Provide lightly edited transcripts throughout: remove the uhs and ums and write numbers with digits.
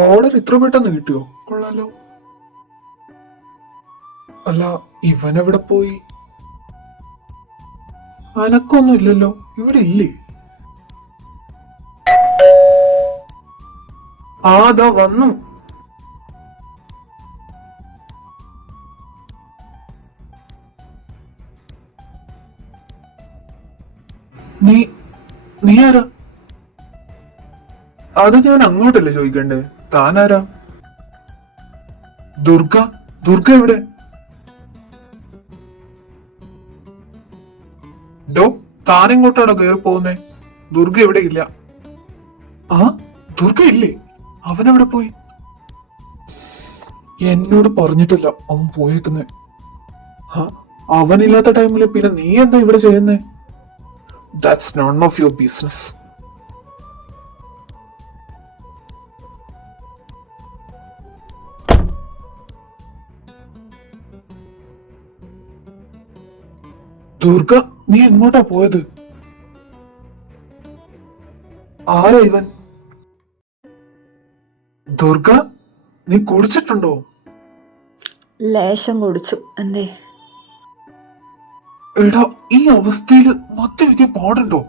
Order ഇത്ര പെട്ടെന്ന് കിട്ടിയോ? കൊള്ളാലോ. അല്ല, ഇവനെവിടെ പോയി? അനക്കൊന്നും ഇല്ലല്ലോ, ഇവിടെ ഇല്ലേ? ദാ വന്നു. നീ നീ ആരാ? അത് ഞാൻ അങ്ങോട്ടല്ലേ ചോദിക്കണ്ടേ, താനാരാ? ദുർഗ. ദുർഗ എവിടെ? ഡോ, താനെങ്ങോട്ടാണോ കയറി പോകുന്നേ? ദുർഗ ഇവിടെ ഇല്ല. ആ, ദുർഗ ഇല്ലേ? അവനെവിടെ പോയി? എന്നോട് പറഞ്ഞിട്ടില്ല അവൻ പോയേക്കുന്നേ. അവനില്ലാത്ത ടൈമില് പിന്നെ നീ എന്താ ഇവിടെ ചെയ്യുന്നേ? That's none of your business. Durga, നീ എങ്ങോട്ടാ പോയത്? ആരാ ഇവൻ? ദുർഗ, നീ കുടിച്ചിട്ടുണ്ടോ? ലേശം കുടിച്ചു. എന്തേ? എടാ, ഈ അവസ്ഥയിൽ മദ്യപിക്കാൻ പാടുണ്ടോ?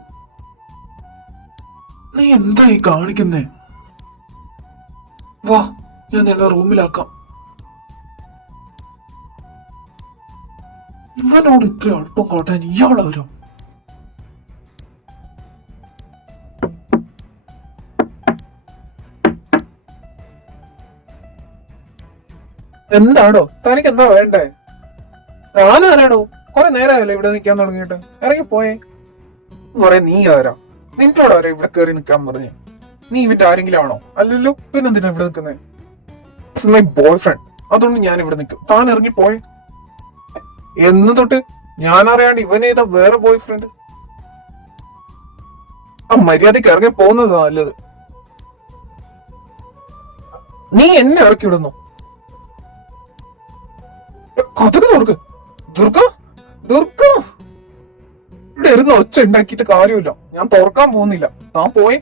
നീ എന്താ ഈ കാണിക്കുന്നേ? വാ, ഞാൻ എന്നെ റൂമിലാക്കാം. ഇവനോട് ഇത്ര അടുപ്പം കാട്ടാൻ ഇയാളാരോ? എന്താണോ തനിക്ക് എന്താ വേണ്ടേ? ഞാനാരാണോ? കുറെ നേരമായല്ലോ ഇവിടെ നിൽക്കാൻ തുടങ്ങിയിട്ട്. ഇറങ്ങി പോയേ. കുറെ നീ ആരാ? നിന്നോട് ആരാ ഇവിടെ കയറി നിൽക്കാൻ പറഞ്ഞേ? നീ ഇവന്റെ ആരെങ്കിലും ആണോ? അല്ലല്ലോ, പിന്നെന്തിനാ ഇവിടെ നിൽക്കുന്നേ? മൈ ബോയ് ഫ്രണ്ട്, അതുകൊണ്ട് ഞാൻ ഇവിടെ നിൽക്കും. താൻ ഇറങ്ങി പോയേ. എന്ന് തൊട്ട്? ഞാൻ അറിയാണ്ട് ഇവനേതാ വേറെ ബോയ് ഫ്രണ്ട്? ആ മര്യാദക്ക് ഇറങ്ങി പോകുന്നതാ നല്ലത്. നീ എന്നെ ഇറക്കി വിടുന്നു. കഥക്ക് തുറക്ക്. ദുർഗ, ദുർഗ, ഇവിടെ ഇരുന്ന് ഒച്ച ഉണ്ടാക്കിയിട്ട് കാര്യമില്ല. ഞാൻ തുറക്കാൻ പോകുന്നില്ല. താൻ പോയി.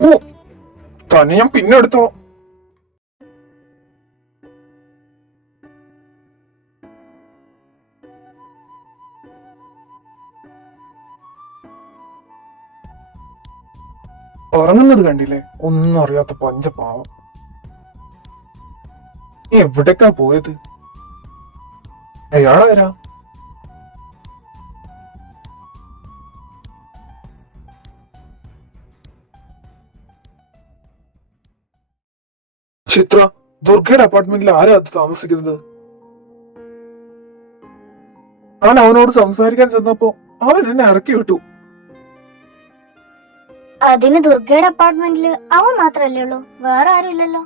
ഓ, തന്നെ ഞാൻ പിന്നെ എടുത്തോളാം. ഉറങ്ങുന്നത് കണ്ടില്ലേ? ഒന്നും അറിയാത്ത പഞ്ചപാവം. നീ എവിടേക്കാ പോയത്? അയാളാരാ? ചിത്ര, ദുർഗയുടെ അപ്പാർട്ട്മെന്റിൽ ആരാ അത് താമസിക്കുന്നത്? ഞാൻ അവനോട് സംസാരിക്കാൻ ചെന്നപ്പോ അവൻ എന്നെ ഇറക്കി വിട്ടു. അതിന് ദുർഗയുടെ അപ്പാർട്ട്മെന്റില് അവൻ മാത്രല്ലേ ഉള്ളൂ, വേറെ ആരും ഇല്ലല്ലോ.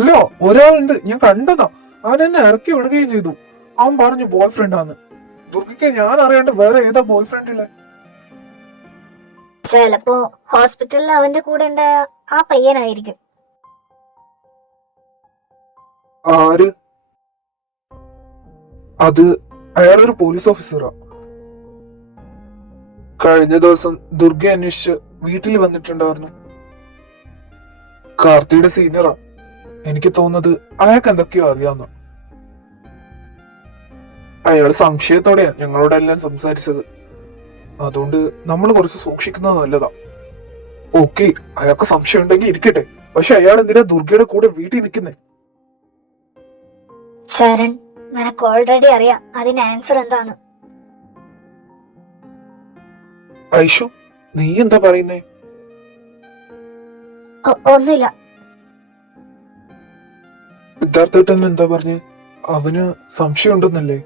ഇല്ല, ഒരാളുണ്ട്, ഞാൻ കണ്ടതാ. അവൻ എന്നെ ഇറക്കി വിടുകയും ചെയ്തു. അവൻ പറഞ്ഞു ബോയ് ഫ്രണ്ട് ആണ്. ദുർഗയ്ക്ക് ഞാൻ അറിയാണ്ട് വേറെ ഏതാ ബോയ് ഫ്രണ്ട് ഉള്ളേ? ചിലപ്പോ ഹോസ്പിറ്റലിൽ അവന്റെ കൂടെ ഉണ്ടായ ആ പയ്യനായിരിക്കും. ആര്? അത് അയാളൊരു പോലീസ് ഓഫീസറാ. കഴിഞ്ഞ ദിവസം ദുർഗ അന്വേഷിച്ച് വീട്ടിൽ വന്നിട്ടുണ്ടായിരുന്നു. കാർത്തിയുടെ സീനിയറാ. എനിക്ക് തോന്നുന്നത് അയാൾക്ക് എന്തൊക്കെയോ അറിയാവുന്ന. അയാൾ സംശയത്തോടെയാ ഞങ്ങളോടെല്ലാം സംസാരിച്ചത്. അതുകൊണ്ട് നമ്മൾ കുറച്ച് സൂക്ഷിക്കുന്നത് നല്ലതാ. ഓക്കെ, അയാൾക്ക് സംശയം ഉണ്ടെങ്കിൽ ഇരിക്കട്ടെ. പക്ഷെ അയാൾ എന്തിനാ ദുർഗയുടെ കൂടെ വീട്ടിൽ നിൽക്കുന്നേ? ചരൺ, നിനക്ക് ഓൾറെഡി അറിയാം അതിന് ആൻസർ എന്താന്ന്. ഐഷു, നീ എന്താ പറയുന്നേ? ഒന്നുമില്ല. സിദ്ധാർത്ഥേട്ടൻ എന്താ പറഞ്ഞേ? അവന് സംശയമുണ്ടെന്നല്ലേ?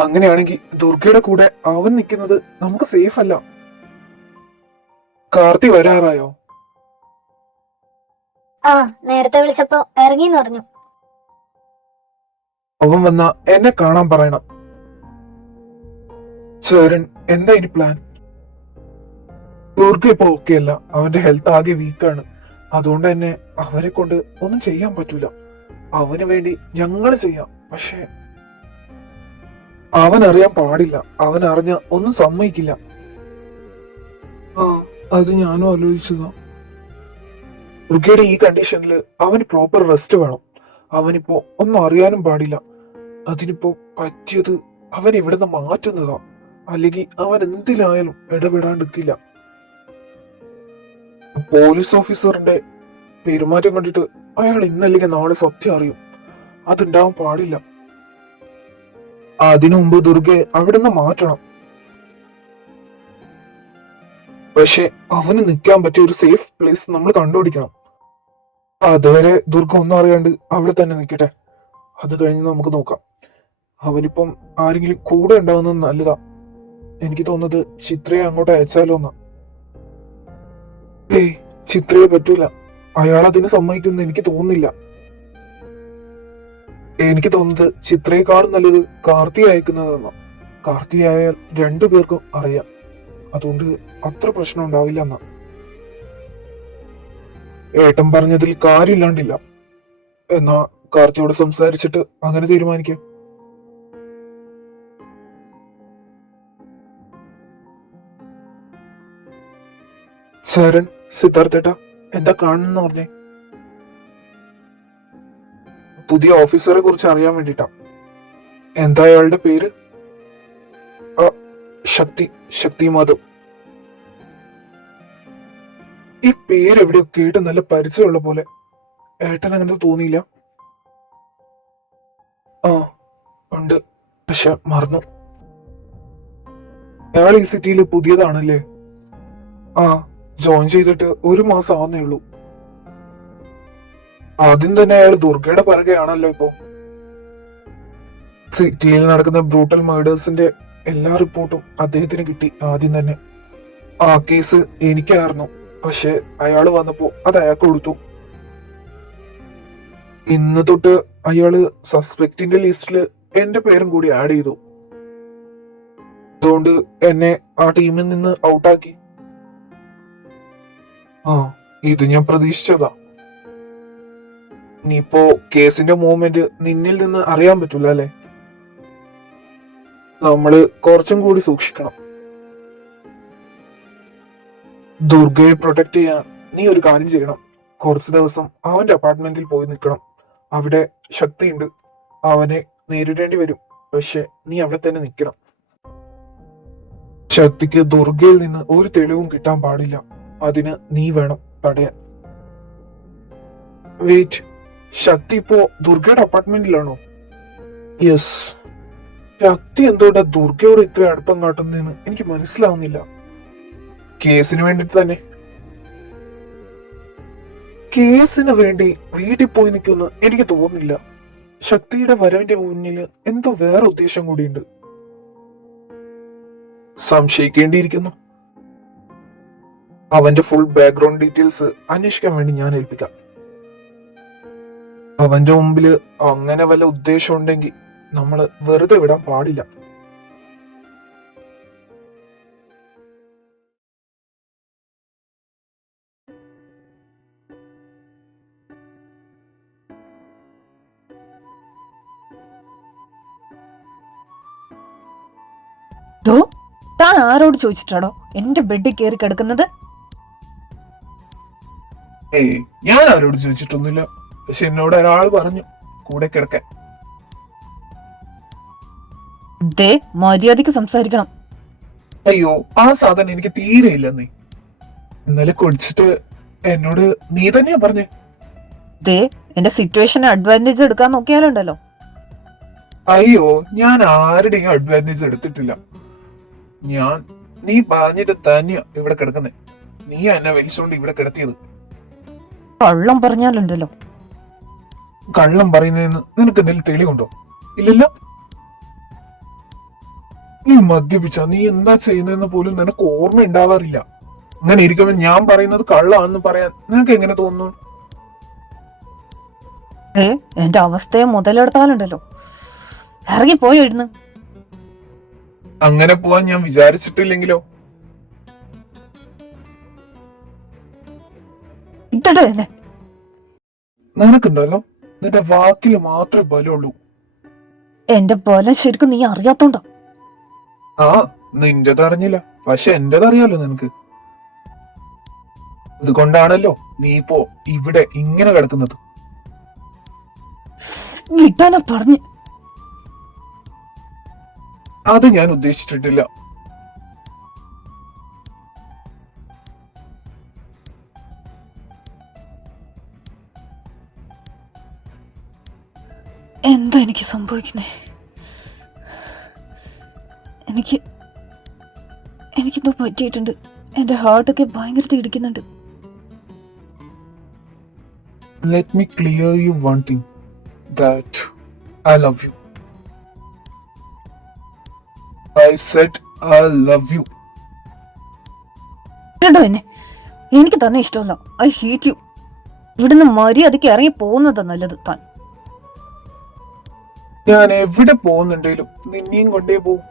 അങ്ങനെയാണെങ്കിൽ ദുർഗയുടെ കൂടെ അവൻ നിൽക്കുന്നത് നമുക്ക് സേഫ് അല്ല. കാർത്തി വരാറായോ? ആ, നേരത്തെ വിളിച്ചപ്പോ ഇറങ്ങിന്ന് പറഞ്ഞു. അവൻ വന്നാ എന്നെ കാണാൻ പറയണം. ചരൺ, എന്താ ഇനി പ്ലാൻ? ദുർഗ ഇപ്പൊ ഓക്കെ അല്ല. അവന്റെ ഹെൽത്ത് ആകെ വീക്കാണ്. അതുകൊണ്ട് തന്നെ അവരെ കൊണ്ട് ഒന്നും ചെയ്യാൻ പറ്റൂല. അവന് വേണ്ടി ഞങ്ങൾ ചെയ്യാം. പക്ഷെ അവൻ അറിയാൻ പാടില്ല. അവൻ അറിഞ്ഞ ഒന്നും സമ്മതിക്കില്ല. അത് ഞാനും ആലോചിച്ചതാ. ദുർഗയുടെ ഈ കണ്ടീഷനിൽ അവന് പ്രോപ്പർ റെസ്റ്റ് വേണം. അവനിപ്പോ ഒന്നും അറിയാനും പാടില്ല. അതിനിപ്പോ പറ്റിയത് അവൻ ഇവിടുന്ന് മാറ്റുന്നതാ. അല്ലെങ്കിൽ അവൻ എന്തിലായാലും ഇടപെടാണ്ടിരിക്കില്ല. പോലീസ് ഓഫീസറിന്റെ പെരുമാറ്റം കണ്ടിട്ട് അയാൾ ഇന്നല്ലെങ്കിൽ നാളെ സത്യം അറിയും. അതുണ്ടാവാൻ പാടില്ല. അതിനു മുമ്പ് ദുർഗയെ അവിടുന്ന് മാറ്റണം. പക്ഷെ അവന് നിൽക്കാൻ പറ്റിയ ഒരു സേഫ് പ്ലേസ് നമ്മൾ കണ്ടുപിടിക്കണം. അതുവരെ ദുർഗ ഒന്നും അറിയാണ്ട് അവിടെ തന്നെ നിൽക്കട്ടെ. അത് കഴിഞ്ഞ് നമുക്ക് നോക്കാം. അവനിപ്പം ആരെങ്കിലും കൂടെ ഉണ്ടാവുന്നത് നല്ലതാ. എനിക്ക് തോന്നുന്നത് ചിത്രയെ അങ്ങോട്ട് അയച്ചാലോ എന്നാ. ഏയ്, ചിത്രയെ പറ്റൂല. അയാൾ അതിന് സമ്മതിക്കുമെന്ന് എനിക്ക് തോന്നുന്നില്ല. എനിക്ക് തോന്നുന്നത് ചിത്രയെക്കാളും നല്ലത് കാർത്തി അയക്കുന്നതെന്നാ. കാർത്തി ആയാൽ രണ്ടുപേർക്കും അറിയാം. അതുകൊണ്ട് അത്ര പ്രശ്നം ഉണ്ടാവില്ല എന്നാ. ഏട്ടൻ പറഞ്ഞതിൽ കാര്യമില്ലാണ്ടില്ല. എന്നാ കാർത്തിയോട് സംസാരിച്ചിട്ട് അങ്ങനെ തീരുമാനിക്കാം. സരൺ, സിദ്ധാർത്ഥേട്ടാ, എന്താ കാണുന്ന പറഞ്ഞേ? പുതിയ ഓഫീസറെ കുറിച്ച് അറിയാൻ വേണ്ടിട്ടാ. എന്താ അയാളുടെ പേര്? ശക്തി മാധവ്. ഈ പേര് എവിടെയോ കേട്ട് നല്ല പരിചയമുള്ള പോലെ. ഏട്ടൻ അങ്ങനെ തോന്നിയില്ല? ആ ഉണ്ട്, പക്ഷെ മറന്നു. അയാൾ ഈ സിറ്റിയിൽ പുതിയതാണല്ലേ? ആ, ജോയിൻ ചെയ്തിട്ട് 1 മാസം ആവുന്നേ ഉള്ളൂ. ആദ്യം തന്നെ അയാൾ ദുർഗയുടെ പിറകെയാണല്ലോ ഇപ്പോ. സിറ്റിയിൽ നടക്കുന്ന ബ്രൂട്ടൽ മേഡേഴ്സിന്റെ എല്ലാ റിപ്പോർട്ടും അദ്ദേഹത്തിന് കിട്ടി ആദ്യം തന്നെ. ആ കേസ് എനിക്കായിരുന്നു, പക്ഷെ അയാള് വന്നപ്പോ അത് അയാൾക്ക് കൊടുത്തു. ഇന്ന് തൊട്ട് അയാള് സസ്പെക്ടിന്റെ ലിസ്റ്റില് എന്റെ പേരും കൂടി ആഡ് ചെയ്തു. അതുകൊണ്ട് എന്നെ ആ ടീമിൽ നിന്ന് ഔട്ടാക്കി. ആ, ഇത് ഞാൻ പ്രതീക്ഷിച്ചതാ. ഇനിയിപ്പോ കേസിന്റെ മൂവ്മെന്റ് നിന്നിൽ നിന്ന് അറിയാൻ പറ്റൂല അല്ലെ? നമ്മള് കുറച്ചും കൂടി സൂക്ഷിക്കണം. ദുർഗയെ പ്രൊട്ടക്ട് ചെയ്യാൻ നീ ഒരു കാര്യം ചെയ്യണം. കുറച്ച് ദിവസം അവന്റെ അപ്പാർട്ട്മെന്റിൽ പോയി നിൽക്കണം. അവിടെ ശക്തിയുണ്ട്. അവനെ നേരിടേണ്ടി വരും. പക്ഷെ നീ അവിടെ തന്നെ നിൽക്കണം. ശക്തിക്ക് ദുർഗയിൽ നിന്ന് ഒരു തെളിവും കിട്ടാൻ പാടില്ല. അതിന് നീ വേണം തടയാൻ. വെയിറ്റ്, ശക്തി ഇപ്പോ ദുർഗയുടെ അപ്പാർട്ട്മെന്റിലാണോ? യെസ്. ശക്തി എന്തുകൊണ്ടാ ദുർഗയോട് ഇത്ര അടുപ്പം കാട്ടുന്നതെന്ന് എനിക്ക് മനസ്സിലാവുന്നില്ല. കേസിന് വേണ്ടിട്ട് തന്നെ. കേസിന് വേണ്ടി വീട്ടിൽ പോയി നിൽക്കുമെന്ന് എനിക്ക് തോന്നുന്നില്ല. ശക്തിയുടെ വരവിന്റെ മുന്നിൽ എന്തോ വേറെ ഉദ്ദേശം കൂടിയുണ്ട്. സംശയിക്കേണ്ടിയിരിക്കുന്നു. അവന്റെ ഫുൾ ബാക്ക്ഗ്രൗണ്ട് ഡീറ്റെയിൽസ് അന്വേഷിക്കാൻ വേണ്ടി ഞാൻ ഏൽപ്പിക്കാം. അവന്റെ മുമ്പില് അങ്ങനെ വല്ല ഉദ്ദേശം ഉണ്ടെങ്കിൽ നമ്മള് വെറുതെ വിടാൻ പാടില്ല. താൻ ആരോട് ചോദിച്ചിട്ടാണോ എന്റെ ബെഡിൽ കയറി കിടക്കുന്നത്? ഏയ്, ഞാൻ ആരോട് ചോദിച്ചിട്ടൊന്നുമില്ല. പക്ഷെ എന്നോട് ഒരാൾ പറഞ്ഞു കൂടെ കിടക്കാൻ. ദേ, മര്യാദക്ക് സംസാരിക്കണം. അയ്യോ, ആ സാധനം എനിക്ക് തീരെ ഇല്ലെന്നേ. ഇന്നലെ കുടിച്ചിട്ട് എന്നോട് നീ തന്നെയാ പറഞ്ഞേ. ദേ, എന്റെ സിറ്റുവേഷനെ അഡ്വാൻറ്റേജ് എടുക്കാൻ നോക്കിയാലുണ്ടല്ലോ. അയ്യോ, ഞാൻ ആരുടെയും അഡ്വാൻറ്റേജ് എടുത്തിട്ടില്ല. നീ പറഞ്ഞിട്ട് തന്നെയാ ഇവിടെ കിടക്കുന്നേ. നീ എന്നെ വലിച്ചോണ്ട് ഇവിടെ കിടത്തിയത്. കള്ളം പറഞ്ഞാലുണ്ടല്ലോ. കള്ളം പറയുന്നതെന്ന് നിനക്ക് എന്തെങ്കിലും തെളിവുണ്ടോ? ഇല്ലല്ലോ. നീ മദ്യപിച്ച നീ എന്താ ചെയ്യുന്നതെന്ന് പോലും നിനക്ക് ഓർമ്മ ഉണ്ടാവാറില്ല. അങ്ങനെ ഇരിക്കുമ്പോൾ ഞാൻ പറയുന്നത് കള്ളാന്ന് പറയാൻ നിനക്ക് എങ്ങനെ തോന്നുന്നു? എന്റെ അവസ്ഥയെ മുതലെടുത്താലുണ്ടല്ലോ. ഇറങ്ങിപ്പോയോ ഇടുന്ന്? അങ്ങനെ പോവാൻ ഞാൻ വിചാരിച്ചിട്ടില്ലെങ്കിലോ? ഇട്ടട്ടെ എന്നെ. നിനക്കുണ്ടല്ലോ, നിന്റെ വാക്കില് മാത്രമേ ബലമുള്ളൂ. എന്റെ ബലം ശരിക്കും നീ അറിയാത്തോണ്ടാ. ആ, നിന്റേത് അറിഞ്ഞില്ല, പക്ഷെ എന്റേത് അറിയാലോ നിനക്ക്. അതുകൊണ്ടാണല്ലോ നീ ഇപ്പോ ഇവിടെ ഇങ്ങനെ കിടക്കുന്നത്. വിട്ടാനാ പറഞ്ഞു. അത് ഞാൻ ഉദ്ദേശിച്ചിട്ടില്ല. എന്താ എനിക്ക് സംഭവിക്കുന്നേ? എനിക്കെന്തോ പറ്റിയിട്ടുണ്ട്. എന്റെ ഹാർട്ടൊക്കെ ഭയങ്കര ഇടിക്കുന്നുണ്ട്. Let me clear you one thing, that I love you. I said I love you. കേട്ടോ എന്നെ, എനിക്ക് തന്നെ ഇഷ്ടമല്ല. I hate you. ഇവിടുന്ന് മര്യാദയ്ക്ക് ഇറങ്ങി പോകുന്നതാ നല്ലത്. താൻ ഞാൻ എവിടെ പോകുന്നുണ്ടെങ്കിലും നിന്നെയും കൊണ്ടേ പോകും.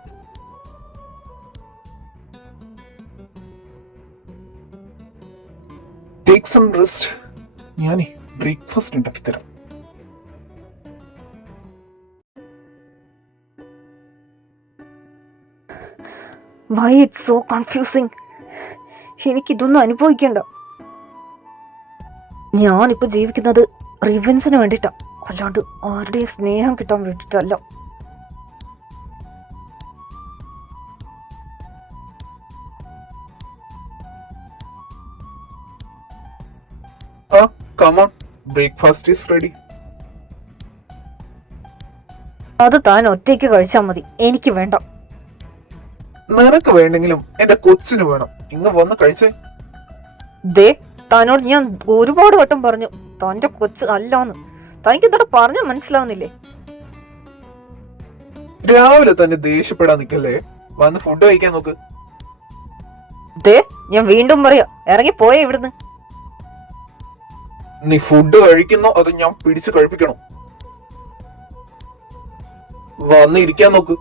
Take some rest. ഞാനേ ബ്രേക്ക്ഫാസ്റ്റ് ഉണ്ടാക്കി തരാം. Why it's so confusing. എനിക്കിതൊന്നും അനുഭവിക്കണ്ട. ഞാനിപ്പോ ജീവിക്കുന്നത് റിവെൻസിന് വേണ്ടിയിട്ടാ, അല്ലാണ്ട് ആരുടെയും സ്നേഹം കിട്ടാൻ വേണ്ടിയിട്ടല്ല. Come on, breakfast is ready. അത് താൻ ഒറ്റയ്ക്ക് കഴിച്ചാൽ മതി, എനിക്ക് വേണ്ട. നിനക്ക് വേണ്ടെങ്കിലും എന്റെ കൊച്ചിന് വേണം. ഇങ്ങ് വന്ന് കഴിച്ചേ. ദേ, താനോട് ഞാൻ ഒരുപാട് വട്ടം പറഞ്ഞു തന്റെ കൊച്ച് അല്ലാന്ന്. തനിക്ക് എന്താ പറഞ്ഞാൽ മനസ്സിലാവുന്നില്ലേ? രാവിലെ തന്നെ ദേഷ്യപ്പെടാൻ നിക്കല്ലേ. വന്ന് ഫുഡ് കഴിക്കാൻ നോക്ക്. ദേ, ഞാൻ വീണ്ടും പറയാ, ഇറങ്ങി പോയേ ഇവിടുന്ന്. നീ ഫുഡ് കഴിക്കുന്നോ അത് ഞാൻ പിടിച്ചു കഴിപ്പിക്കണോ? വന്ന് ഇരിക്കാൻ നോക്ക്.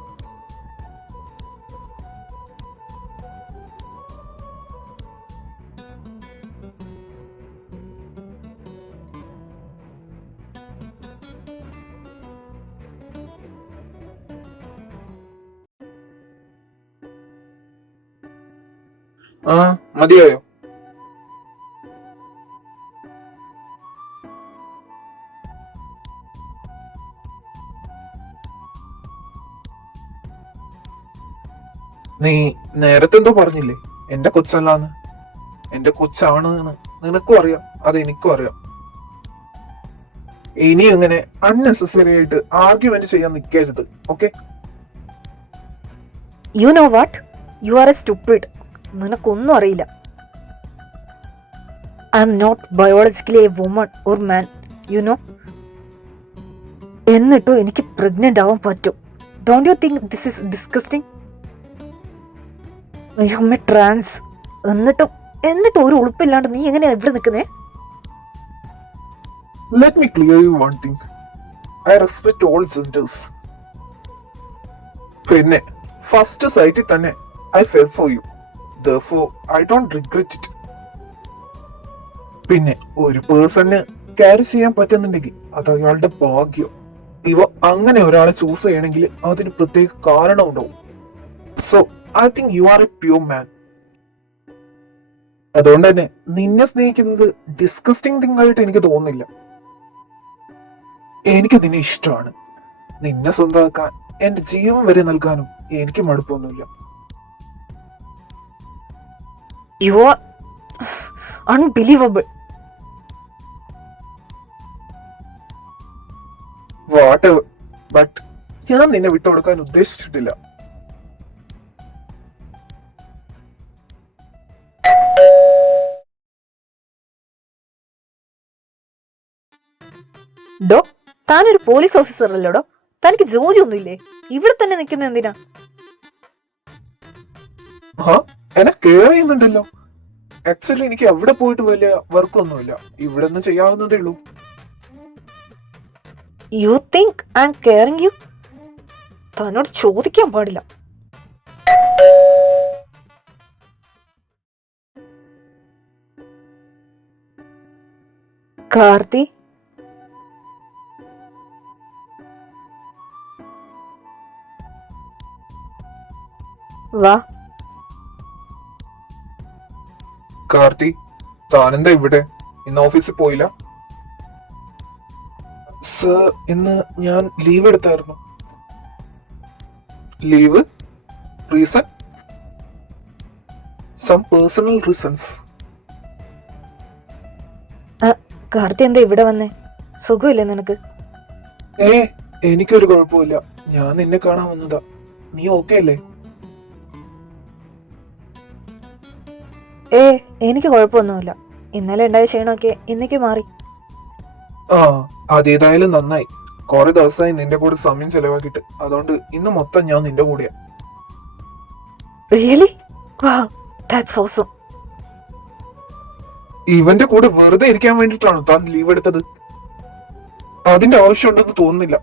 ആ, മതിയായോ? നീ നേരത്തെ എന്തോ പറഞ്ഞില്ലേ എന്റെ കൊച്ചല്ലാന്ന്? എന്റെ കൊച്ചാണ് എന്ന് നിനക്കും അറിയാം, അത് എനിക്കും അറിയാം. ഇനി ഇങ്ങനെ അൺനെസസറി ആയിട്ട് ആർഗ്യുമെന്റ് ചെയ്യാൻ നിൽക്കരുത്, okay? You know what, you are a stupid. നിനക്കൊന്നും അറിയില്ല. I am not biologically a woman or man, you know. എന്നിട്ടും എനിക്ക് പ്രഗ്നന്റ് ആവാൻ പറ്റും. Don't you think this is disgusting? അമ്മ ട്രാൻസ്. എന്നിട്ടും ഒരു ഉളുപ്പില്ലാണ്ട് നീ എങ്ങനെയാ ഇവിടെ നിൽക്കുന്നേ? Let me clear you one thing. I respect all genders. പിന്നെ ഫസ്റ്റ് സൈറ്റിൽ തന്നെ I fell for you. Therefore, I don't regret it. പിന്നെ ഒരു പേഴ്സണിന് ക്യാരി ചെയ്യാൻ പറ്റുന്നുണ്ടെങ്കിൽ അത് അയാളുടെ ഭാഗ്യം. ഇവ അങ്ങനെ ഒരാളെ ചൂസ് ചെയ്യണമെങ്കിൽ അതിന് പ്രത്യേക കാരണം ഉണ്ടാവും. So I think you are a pure man. അതുകൊണ്ട് തന്നെ നിന്നെ സ്നേഹിക്കുന്നത് ഡിസ്കസ്റ്റിംഗ് തിങ് ആയിട്ട് എനിക്ക് തോന്നുന്നില്ല. എനിക്ക് നിന്നെ ഇഷ്ടമാണ്. നിന്നെ സ്വന്തമാക്കാൻ എന്റെ ജീവൻ വരെ നൽകാനും എനിക്ക് മടുപ്പൊന്നുമില്ല. You are unbelievable. Whatever, but ഞാൻ നിന്നെ വിട്ടുകൊടുക്കാൻ ഉദ്ദേശിച്ചിട്ടില്ല. ഡോ, താനൊരു പോലീസ് ഓഫീസർ അല്ലോടോ. തനിക്ക് ജോലിയൊന്നുമില്ലേ? ഇവിടെ തന്നെ നിൽക്കുന്ന എന്തിനാ? എന്നെ കെയർ ചെയ്യുന്നുണ്ടല്ലോ. ആക്ച്വലി എനിക്ക് അവിടെ പോയിട്ട് വലിയ വർക്കൊന്നുമില്ല, ഇവിടെ നിന്ന് ചെയ്യാവുന്നതേ ഉള്ളൂ. You think I am caring you? തന്നോട് ചോദിക്കാൻ പാടില്ല. കാർത്തി, വാ. കാർത്തി, താനെന്താ ഇവിടെ? ഇന്ന് ഓഫീസിൽ പോയില്ല? സർ, ഇന്ന് ഞാൻ ലീവ് എടുത്തായിരുന്നു. Leave? Reason? Some personal reasons. Karthi എന്താ ഇവിടെ വന്നേ? സുഖമില്ലേ നിനക്ക്? എനിക്കൊരു കുഴപ്പമില്ല. ഞാൻ നിന്നെ കാണാൻ വന്നതാ. നീ ഓക്കെ അല്ലേ? എനിക്ക് കുഴപ്പമൊന്നുമില്ല. ഇന്നലെ ഉണ്ടായ ക്ഷീണമൊക്കെ ഇന്നേക്ക് മാറി. അതേതായാലും നന്നായി. കുറെ ദിവസമായി നിന്റെ കൂടെ സമയം ചെലവാക്കിയിട്ട്. അതുകൊണ്ട് ഇന്ന് മൊത്തം ഞാൻ നിന്റെ കൂടെയാ. റിയലി? Wow, that's awesome. ഇവന്റെ കൂടെ വെറുതെ ഇരിക്കാൻ വേണ്ടിട്ടാണോ താൻ ലീവ് എടുത്തത്? അതിന്റെ ആവശ്യമുണ്ടെന്ന് തോന്നുന്നില്ല.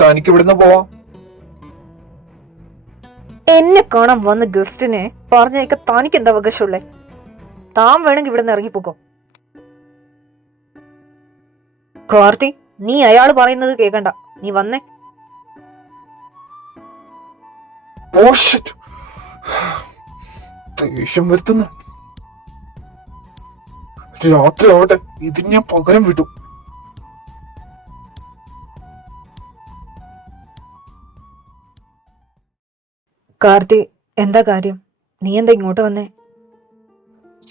തനിക്ക് ഇവിടുന്ന് പോവാം. എന്നെ കാണാൻ വന്ന ഗസ്റ്റിനെ പറഞ്ഞേക്ക തനിക്ക് എന്താ അവകാശമുള്ളേ? താൻ വേണമെങ്കിൽ ഇവിടെ നിന്ന് ഇറങ്ങിപ്പോക്കോ. കാർത്തി, നീ അയാൾ പറയുന്നത് കേക്കണ്ട. നീ വന്നേ. ദേഷ്യം വരുത്തുന്നു. രാത്രി ആവട്ടെ, ഇതിന് ഞാൻ പകരം വിട്ടു. കാർത്തി, എന്താ കാര്യം? നീ എന്താ ഇങ്ങോട്ട് വന്നേ?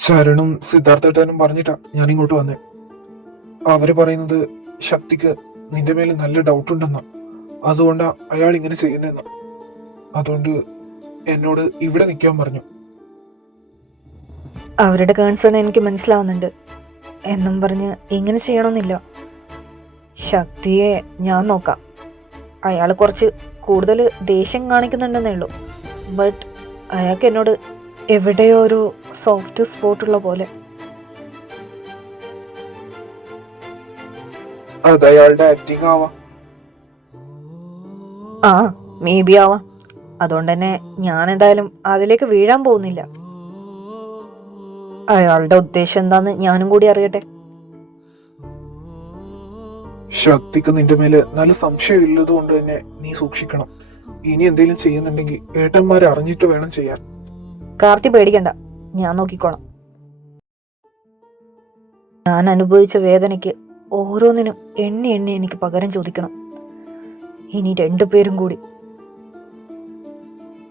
ചരണും സിദ്ധാർത്ഥേട്ടനും പറഞ്ഞിട്ടാ ഞാൻ ഇങ്ങോട്ട് വന്നേ. അവര് പറയുന്നത് ശക്തിക്ക് നിന്റെ മേലെ നല്ല ഡൗട്ട് ഉണ്ടെന്നാ. അതുകൊണ്ടാ അയാൾ ഇങ്ങനെ ചെയ്യുന്നെന്നാ. അതുകൊണ്ട് എന്നോട് ഇവിടെ നിൽക്കാൻ പറഞ്ഞു. അവരുടെ കൺസേൺ എനിക്ക് മനസ്സിലാവുന്നുണ്ട്. എന്നും പറഞ്ഞ് ഇങ്ങനെ ചെയ്യണമെന്നില്ല. ശക്തിയെ ഞാൻ നോക്കാം. അയാൾ കുറച്ച് കൂടുതൽ ദേഷ്യം കാണിക്കുന്നുണ്ടെന്നേ ഉള്ളൂ. ബട്ട് അയാൾക്ക് എന്നോട് എവിടെയോ ഒരു സോഫ്റ്റ് സ്പോട്ടുള്ള പോലെ. അത് അയാളുടെ ആക്ടിങ് ആവാം. മേ ബി ആവാം. അതുകൊണ്ട് തന്നെ ഞാൻ എന്തായാലും അതിലേക്ക് വീഴാൻ പോകുന്നില്ല. അയാളുടെ ഉദ്ദേശം എന്താന്ന് ഞാനും കൂടി അറിയട്ടെ. ശക്തിക്ക് നിന്റെ മേല് നല്ല സംശയം ഉള്ളത് കൊണ്ട് തന്നെ നീ സൂക്ഷിക്കണം. ഇനി എന്തെങ്കിലും ചെയ്യുന്നുണ്ടെങ്കിൽ ഏട്ടന്മാരെ അറിഞ്ഞിട്ട് വേണം ചെയ്യാൻ. കാർത്തി പേടിക്കണ്ട, ഞാൻ നോക്കിക്കോളാം. ഞാൻ അനുഭവിച്ച വേദനയ്ക്ക് ഓരോന്നിനും എണ്ണി എണ്ണി എനിക്ക് പകരം ചോദിക്കണം. ഇനി രണ്ടുപേരും കൂടി.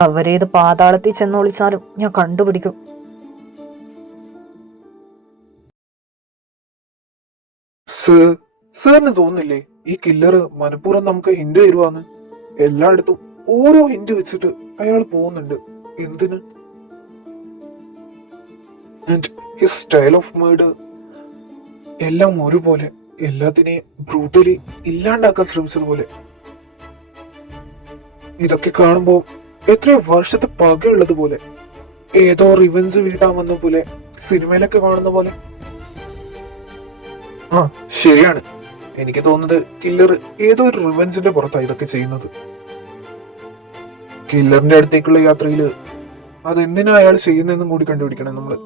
അവരേത് പാതാളത്തിൽ ചെന്നൊളിച്ചാലും ഞാൻ കണ്ടുപിടിക്കും. സാറിന് തോന്നുന്നില്ലേ ഈ കില്ലർ മനഃപൂർവ്വം നമുക്ക് ഹിന്റ് തരുവാന്ന്? എല്ലായിടത്തും ഓരോ ഹിന്റ് വെച്ചിട്ട് അയാൾ പോകുന്നുണ്ട്. എന്തിന്? And his style of murder എല്ലാം ഒരുപോലെ, എല്ലാത്തിനെയും ബ്രൂട്ടലി ഇല്ലാണ്ടാക്കാൻ ശ്രമിച്ചതുപോലെ. ഇതൊക്കെ കാണുമ്പോ എത്രയോ വർഷത്തെ പകയുള്ളത് പോലെ, ഏതോ റിവെഞ്ച് വീട്ടാൻ വന്ന പോലെ, സിനിമയിലൊക്കെ കാണുന്ന പോലെ. ശരിയാണ്. എനിക്ക് തോന്നുന്നത് കില്ലർ ഏതോ ഒരു റിവെഞ്ചിന്റെ പുറത്താണ് ഇതൊക്കെ ചെയ്യുന്നത്. കില്ലറിന്റെ അടുത്തേക്കുള്ള യാത്രയില് അതെന്തിനാ അയാൾ ചെയ്യുന്നതെന്നും കൂടി കണ്ടുപിടിക്കണം നമ്മള്.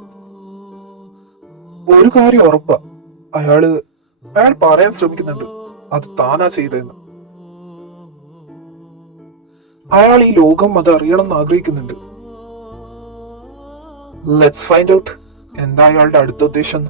ഒരു കാര്യം ഉറപ്പാ, അയാൾ പറയാൻ ശ്രമിക്കുന്നുണ്ട് അത് താനാ ചെയ്തതെന്ന്. അയാൾ ഈ ലോകം അത് അറിയണം എന്ന് ആഗ്രഹിക്കുന്നുണ്ട്. ലെറ്റ്സ് ഫൈൻഡ് ഔട്ട് എന്താ അയാളുടെ അടുത്ത ഉദ്ദേശം.